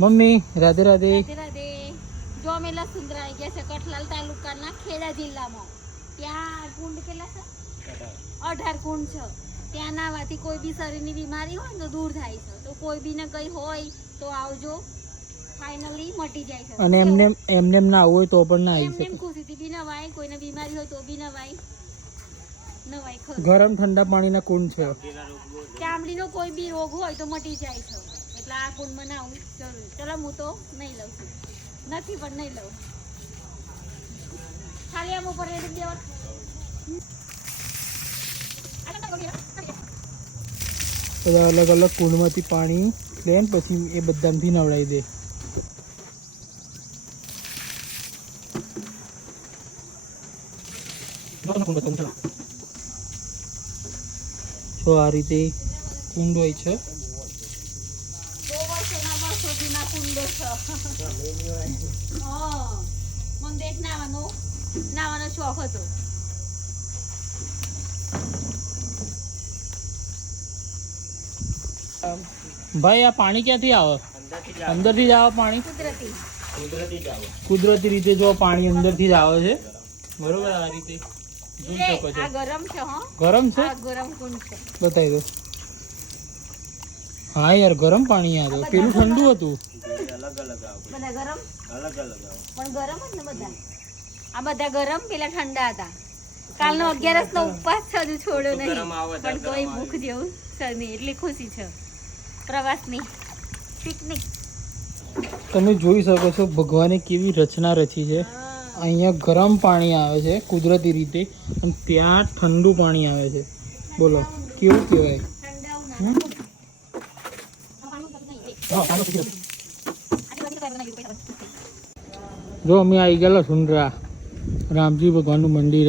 Mummy Radhe Radhe. Radhe Radhe. જો અમે લસુંદરા આવી ગયા છે કઠલાલ તાલુકાના ખેડા જિલ્લામાં. ત્યાં કુંડ કેટલા છે? 18 કુંડ છે. ત્યાં નાવાથી કોઈ બી શરીરની બીમારી હોય ને તો દૂર થાય છે. તો કોઈ બી ને કઈ હોય તો આવજો, ફાઇનલી મટી જાય છે. અને એમને ના આવું હોય તો પણ ના આવી એમને શકે. ખુશીથી બી નવાય, કોઈને બીમારી હોય તો બી નવાય ખરું. ગરમ ઠંડા પાણીના કુંડ છે. ચામડીનો કોઈ બી રોગ હોય તો મટી જાય છે. એટલે આ કુંડમાં નાવું જરૂર. ચલો હું તો નહીં લઉં છું, નથી પણ નહીં લઉં. ખાલી આમ ઉપર રેડી દેવા. બધા અલગ અલગ કુંડમાંથી પાણી લે ને પછી એ બધાથી નવડાવી દે. તો આ રીતે કુંડ હોય છે. બહુ વર્ષોના વર્ષો જૂના કુંડો છે. હા, મને દેખ નાવાનો શોખ હતો. ભાઈ આ પાણી ક્યાંથી આવે? અંદરથી જ આવે પાણી? કુદરતી રીતે જો પાણી અંદરથી જ આવે છે. બરોબર, આ રીતે જોઈ શકો છો. આ ગરમ છે. હો, ગરમ છે? આ ગરમ કુંડ છે. બતાવી દો. હા યાર, ગરમ પાણી આ તો. પેલું ઠંડુ હતું. બધા ગરમ પણ ગરમ જ ને બધા. આ બધા ગરમ, પેલા ઠંડા હતા. કાલનો 11 નો ઉપવાસ છે, હજુ છોડ્યો નહીં. પણ કોઈ ભૂખ જેવું છે નહીં, એટલી ખુશી છે પ્રવાસની, પિકનિક. તમે જોઈ શકો છો ભગવાને કેવી રચના રચી છે. અહીંયા ગરમ પાણી આવે છે કુદરતી રીતે, અને ત્યાં ઠંડુ પાણી આવે છે. બોલો કેવું કહેવાય. જો અમે આવી ગયેલા સુંદરા રામજી ભગવાનનું મંદિર.